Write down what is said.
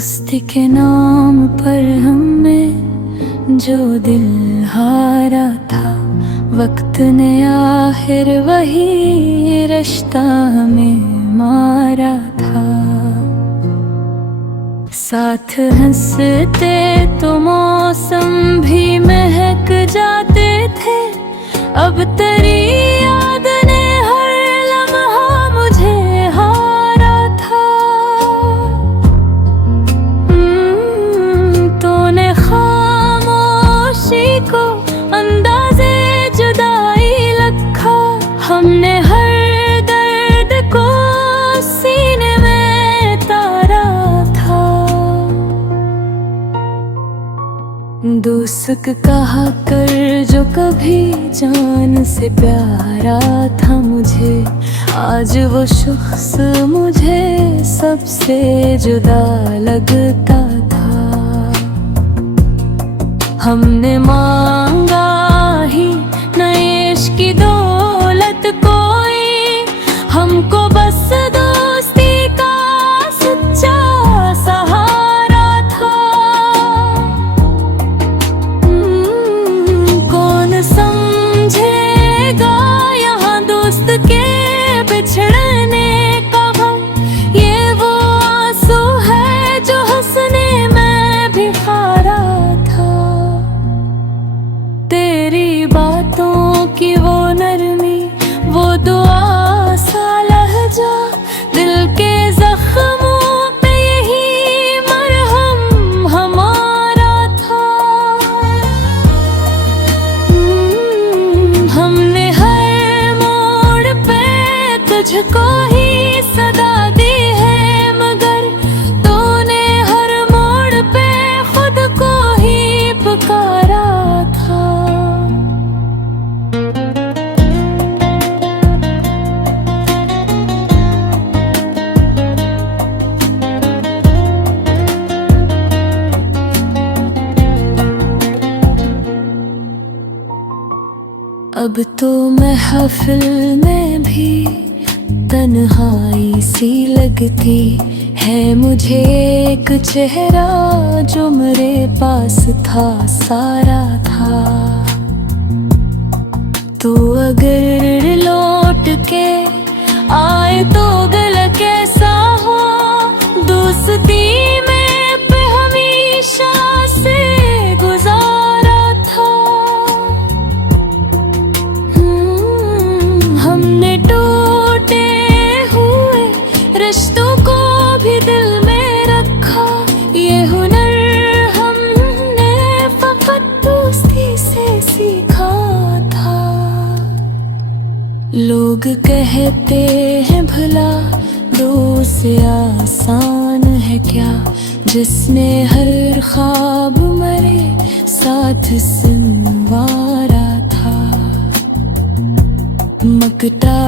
दोस्ती के नाम पर हमने जो दिल हारा था, वक्त ने आखिर वही रिश्ता हमें मारा था। साथ हंसते तो मौसम भी महक जाते थे, अब तेरी याद ने हर लम्हा मुझे हारा था। तूने खामोशी को अंदाज़े जुदाई रखा, हमने हर दर्द को सीने में तारा था। दोस्त कहा कर जो कभी जान से प्यारा था मुझे, आज वो शख्स मुझे सबसे जुदा लगता था। हमने मांगा ही न इश्क की दौलत कोई, हमको बस दोस्ती का सच्चा सहारा था। कौन समझेगा यहाँ दोस्त के बिछड़ने का गम, ये वो आंसू है जो हंसने में भी हारा था। तेरी बातों की वो नरमी, वो दुआ सा लहजा, दिल के जख्मों पे यही मरहम हमारा था। हमने हर मोड़ पे तुझको ही सदा दी है, मगर तूने हर मोड़ पे खुद को ही पुकारा था। अब तो महफिल में भी तन्हाई सी लगती है मुझे, एक चेहरा जो मेरे पास था सारा था। तू अगर लौट के आए तो दिल कैसा हो, दोस्ती में पे हमेशा से गुजारा था। हमने टूटे हुए रिश्तों को भी दिल में रखा, ये हुनर हमने फकत दोस्ती से सीखा था। लोग कहते हैं भला दोस्त आसान है क्या, जिसने हर ख्वाब मेरे साथ संवारा था। मकता